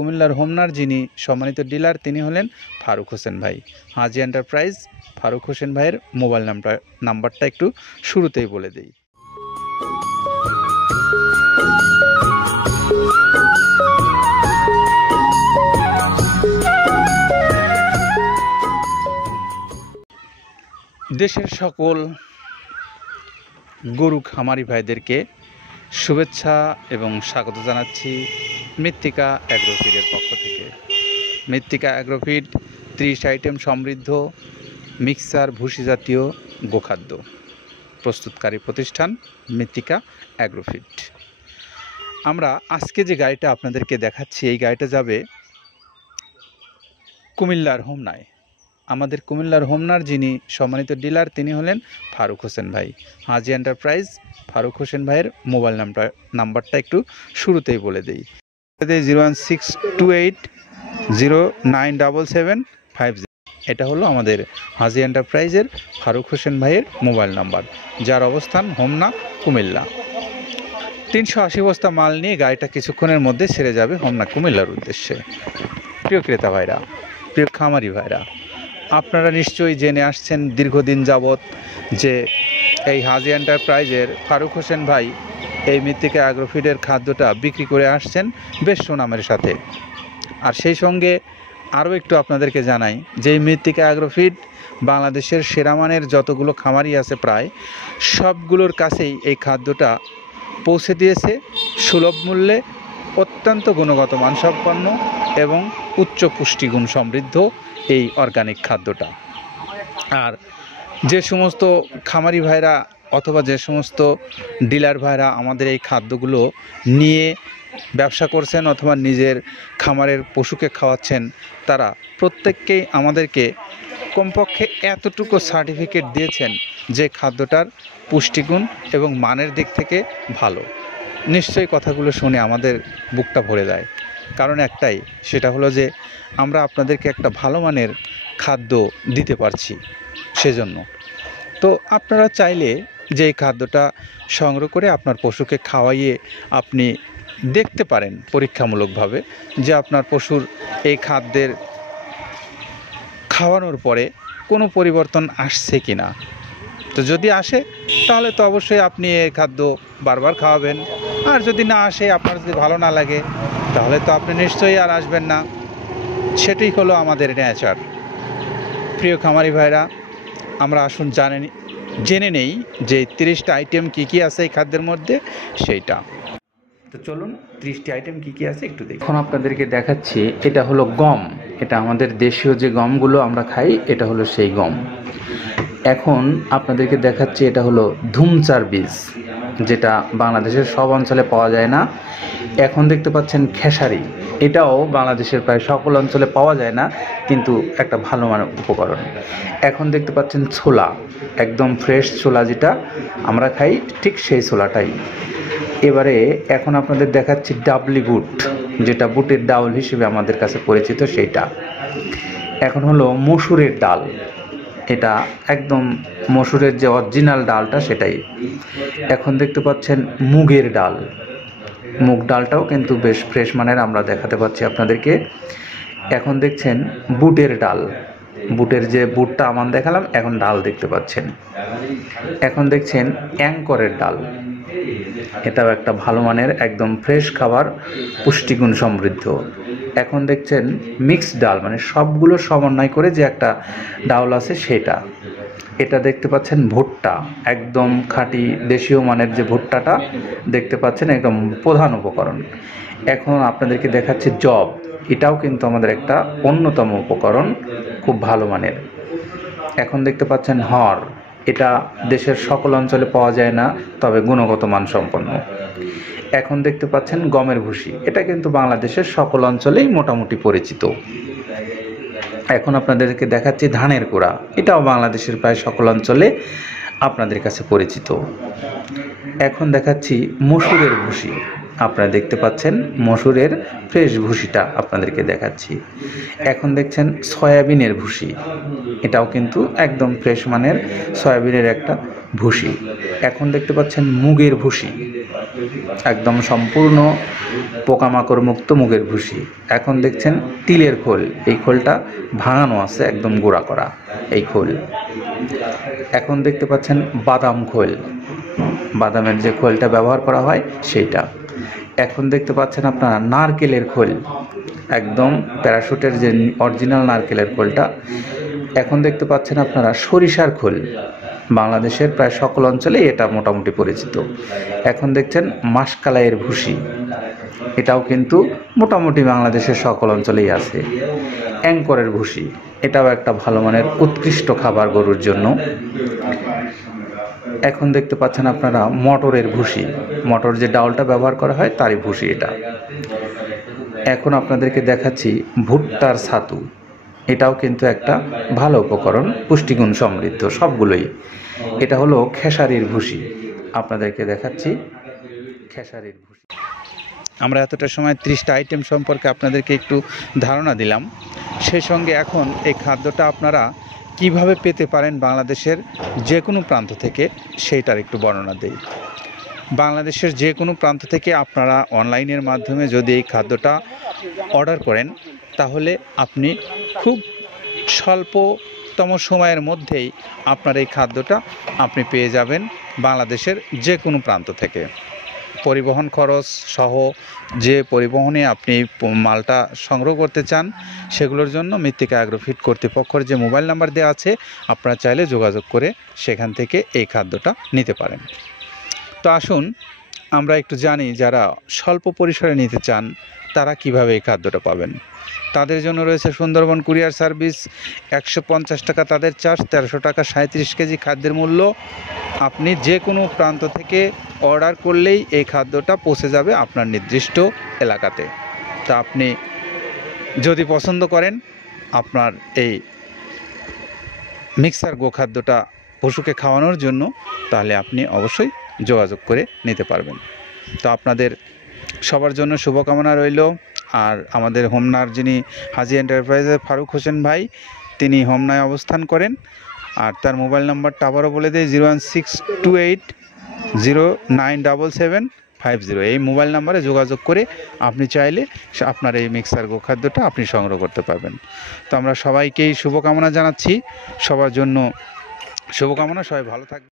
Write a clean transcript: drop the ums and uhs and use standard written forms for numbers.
কুমিল্লার হোমনার যিনি সম্মানিত ডিলার তিনি হলেন ফারুক হোসেন ভাই। হাজি এন্টারপ্রাইজ ফারুক হোসেন ভাইয়ের মোবাইল নাম্বারটা একটু শুরুতেই বলে দিই। দেশের সকল গরু খামারি ভাইদেরকে শুভেচ্ছা এবং স্বাগত জানাচ্ছি মৃত্তিকা অ্যাগ্রোফিডের পক্ষ থেকে। মৃত্তিকা অ্যাগ্রোফিড 30 আইটেম সমৃদ্ধ মিক্সার ভুসি জাতীয় গোখাদ্য প্রস্তুতকারী প্রতিষ্ঠান মৃত্তিকা অ্যাগ্রোফিড। আমরা আজকে যে গাড়িটা আপনাদেরকে দেখাচ্ছি এই গাড়িটা যাবে কুমিল্লার হোমনায়। আমাদের কুমিল্লার হোমনার যিনি সম্মানিত ডিলার তিনি হলেন ফারুক হোসেন ভাই। হাজি এন্টারপ্রাইজ ফারুক হোসেন ভাইয়ের মোবাইল নাম্বারটা একটু শুরুতেই বলে দিই। 01628097750। এটা হলো আমাদের হাজি এন্টারপ্রাইজের ফারুক হোসেন ভাইয়ের মোবাইল নাম্বার, যার অবস্থান হোমনা কুমিল্লা। 380 বস্তা মাল নিয়ে গাড়িটা কিছুক্ষণের মধ্যে ছেড়ে যাবে হোমনা কুমিল্লার উদ্দেশ্যে। প্রিয় ক্রেতা ভাইরা, প্রিয় খামারি ভাইরা, আপনারা নিশ্চয়ই জেনে আসছেন দীর্ঘদিন যাবৎ যে এই হাজি এন্টারপ্রাইজের ফারুক হোসেন ভাই এই মৃত্তিকা অ্যাগ্রোফিডের খাদ্যটা বিক্রি করে আসছেন বেশ সুনামের সাথে। আর সেই সঙ্গে আরও একটু আপনাদেরকে জানাই যে এই মৃত্তিকা অ্যাগ্রোফিড বাংলাদেশের সেরা মানের যতগুলো খামারি আছে প্রায় সবগুলোর কাছেই এই খাদ্যটা পৌঁছে দিয়েছে সুলভ মূল্যে, অত্যন্ত গুণগত মানসম্পন্ন এবং উচ্চ পুষ্টিগুণ সমৃদ্ধ এই অর্গানিক খাদ্যটা। আর যে সমস্ত খামারি ভাইরা অথবা যে সমস্ত ডিলার ভাইরা আমাদের এই খাদ্যগুলো নিয়ে ব্যবসা করছেন অথবা নিজের খামারের পশুকে খাওয়াচ্ছেন, তারা প্রত্যেককেই আমাদেরকে কমপক্ষে এতটুকু সার্টিফিকেট দিয়েছেন যে খাদ্যটার পুষ্টিগুণ এবং মানের দিক থেকে ভালো। নিশ্চয়ই কথাগুলো শুনে আমাদের বুকটা ভরে যায়, কারণ একটাই, সেটা হলো যে আমরা আপনাদেরকে একটা ভালো মানের খাদ্য দিতে পারছি। সেজন্য তো আপনারা চাইলে যে এই খাদ্যটা সংগ্রহ করে আপনার পশুকে খাওয়াইয়ে আপনি দেখতে পারেন পরীক্ষামূলকভাবে যে আপনার পশুর এই খাদ্যের খাওয়ানোর পরে কোনো পরিবর্তন আসছে কি না। তো যদি আসে তাহলে তো অবশ্যই আপনি এই খাদ্য বারবার খাওয়াবেন, আর যদি না আসে, আপনার যদি ভালো না লাগে, তাহলে তো আপনি নিশ্চয়ই আর আসবেন না। সেটাই হলো আমাদের নেচার। প্রিয় খামারি ভাইরা, আমরা আসুন জেনে নেই যে 30টা আইটেম কী আছে এই খাদ্যের মধ্যে সেইটা। তো চলুন 30টি আইটেম কী আছে একটু দেখি। এখন আপনাদেরকে দেখাচ্ছি, এটা হলো গম। এটা আমাদের দেশীয় যে গমগুলো আমরা খাই, এটা হলো সেই গম। এখন আপনাদেরকে দেখাচ্ছি, এটা হলো ধুমচার বীজ, যেটা বাংলাদেশের সব অঞ্চলে পাওয়া যায় না। এখন দেখতে পাচ্ছেন খেসারি, এটাও বাংলাদেশের প্রায় সকল অঞ্চলে পাওয়া যায় না, কিন্তু একটা ভালো মানের উপকরণ। এখন দেখতে পাচ্ছেন ছোলা, একদম ফ্রেশ ছোলা যেটা আমরা খাই, ঠিক সেই ছোলাটাই। এবারে এখন আপনাদের দেখাচ্ছি ডাবলি বুট, যেটা বুটের ডাউল হিসেবে আমাদের কাছে পরিচিত সেইটা। এখন হলো মসুরের ডাল, এটা একদম মসুরের যে অরিজিনাল ডালটা সেটাই। এখন দেখতে পাচ্ছেন মুগের ডাল, মুগ ডালটাও কিন্তু বেশ ফ্রেশ মানের আমরা দেখাতে পাচ্ছি আপনাদেরকে। এখন দেখছেন বুটের ডাল, বুটের যে বুটটা আমান দেখালাম, এখন ডাল দেখতে পাচ্ছেন। এখন দেখছেন অ্যাঙ্করের ডাল, এটাও একটা ভালো মানের একদম ফ্রেশ খাবার, পুষ্টিগুণ সমৃদ্ধ। এখন দেখছেন মিক্সড ডাল, মানে সবগুলো সমন্বয় করে যে একটা ডাউল আছে সেটা। এটা দেখতে পাচ্ছেন ভুট্টা, একদম খাঁটি দেশীয় মানের যে ভুট্টাটা দেখতে পাচ্ছেন, একদম প্রধান উপকরণ। এখন আপনাদেরকে দেখাচ্ছি জব, এটাও কিন্তু আমাদের একটা অন্যতম উপকরণ, খুব ভালো মানের। এখন দেখতে পাচ্ছেন হড়, এটা দেশের সকল অঞ্চলে পাওয়া যায় না, তবে গুণগত মান সম্পন্ন। এখন দেখতে পাচ্ছেন গমের ভুসি, এটা কিন্তু বাংলাদেশের সকল অঞ্চলেই মোটামুটি পরিচিত। এখন আপনাদেরকে দেখাচ্ছি ধানের কুড়া, এটাও বাংলাদেশের প্রায় সকল অঞ্চলে আপনাদের কাছে পরিচিত। এখন দেখাচ্ছি মসুরের ভুসি, আপনারা দেখতে পাচ্ছেন মসুরের ফ্রেশ ভুসিটা আপনাদেরকে দেখাচ্ছি। এখন দেখছেন সয়াবিনের ভুসি, এটাও কিন্তু একদম ফ্রেশ মানের সয়াবিনের একটা ভুসি। এখন দেখতে পাচ্ছেন মুগের ভুসি, একদম সম্পূর্ণ পোকামাকড় মুক্ত মুগের ভুসি। এখন দেখছেন তিলের খোল, এই খোলটা ভাঙানো আছে, একদম গুঁড়া করা এই খোল। এখন দেখতে পাচ্ছেন বাদাম খোল, বাদামের যে খোলটা ব্যবহার করা হয় সেইটা। এখন দেখতে পাচ্ছেন আপনারা নারকেলের খোল, একদম প্যারাশুটের যে অরিজিনাল নারকেলের খোলটা। এখন দেখতে পাচ্ছেন আপনারা সরিষার খোল, বাংলাদেশের প্রায় সকল অঞ্চলে এটা মোটামুটি পরিচিত। এখন দেখছেন মাসকালাইয়ের ভুসি, এটাও কিন্তু মোটামুটি বাংলাদেশের সকল অঞ্চলেই আছে। অ্যাঙ্করের ভুসি, এটাও একটা ভালো মানের উৎকৃষ্ট খাবার গরুর জন্য। এখন দেখতে পাচ্ছেন আপনারা মটরের ভুসি, মটর যে ডাউলটা ব্যবহার করা হয় তারই ভুসি এটা। এখন আপনাদেরকে দেখাচ্ছি ভুট্টার ছাতু, এটাও কিন্তু একটা ভালো উপকরণ, পুষ্টিগুণ সমৃদ্ধ সবগুলোই। এটা হলো খেসারির ভুসি, আপনাদেরকে দেখাচ্ছি খেসারির ভুসি। আমরা এতটা সময় 30টা আইটেম সম্পর্কে আপনাদেরকে একটু ধারণা দিলাম। সেই সঙ্গে এখন এই খাদ্যটা আপনারা কিভাবে পেতে পারেন বাংলাদেশের যে কোনো প্রান্ত থেকে সেইটার একটু বর্ণনা দেই। বাংলাদেশের যে কোনো প্রান্ত থেকে আপনারা অনলাইনের মাধ্যমে যদি এই খাদ্যটা অর্ডার করেন, তাহলে আপনি খুব স্বল্পতম সময়ের মধ্যেই আপনার এই খাদ্যটা আপনি পেয়ে যাবেন বাংলাদেশের যে কোনো প্রান্ত থেকে। পরিবহন খরচ সহ যে পরিবহনে আপনি মালটা সংগ্রহ করতে চান, সেগুলোর জন্য মৃত্তিকা অ্যাগ্রোফিট কর্তৃপক্ষের যে মোবাইল নাম্বার দেওয়া আছে, আপনারা চাইলে যোগাযোগ করে সেখান থেকে এই খাদ্যটা নিতে পারেন। তো আসুন আমরা একটু জানি যারা স্বল্প পরিসরে নিতে চান তারা কিভাবে এই খাদ্যটা পাবেন। তাদের জন্য রয়েছে সুন্দরবন কুরিয়ার সার্ভিস, 150 টাকা তাদের চার্জ, 1300 টাকা 37 কেজি খাদ্যের মূল্য। আপনি যে কোনো প্রান্ত থেকে অর্ডার করলেই এই খাদ্যটা পৌঁছে যাবে আপনার নির্দিষ্ট এলাকাতে। তা আপনি যদি পছন্দ করেন আপনার এই মিক্সার গোখাদ্যটা পশুকে খাওয়ানোর জন্য, তাহলে আপনি অবশ্যই যোগাযোগ করে নিতে পারবেন। তো আপনাদের সবার জন্য শুভকামনা রইল। আর আমাদের হোমনার যিনি হাজি এন্টারপ্রাইজের ফারুক হোসেন ভাই, তিনি হোমনায় অবস্থান করেন। আর তার মোবাইল নাম্বারটা আবারও বলে দেয় 01628097750। এই মোবাইল নাম্বারে যোগাযোগ করে আপনি চাইলে আপনার এই মিক্সার গোখাদ্যটা আপনি সংগ্রহ করতে পারবেন। তো আমরা সবাইকেই শুভকামনা জানাচ্ছি, সবার জন্য শুভকামনা, সবাই ভালো থাকবেন।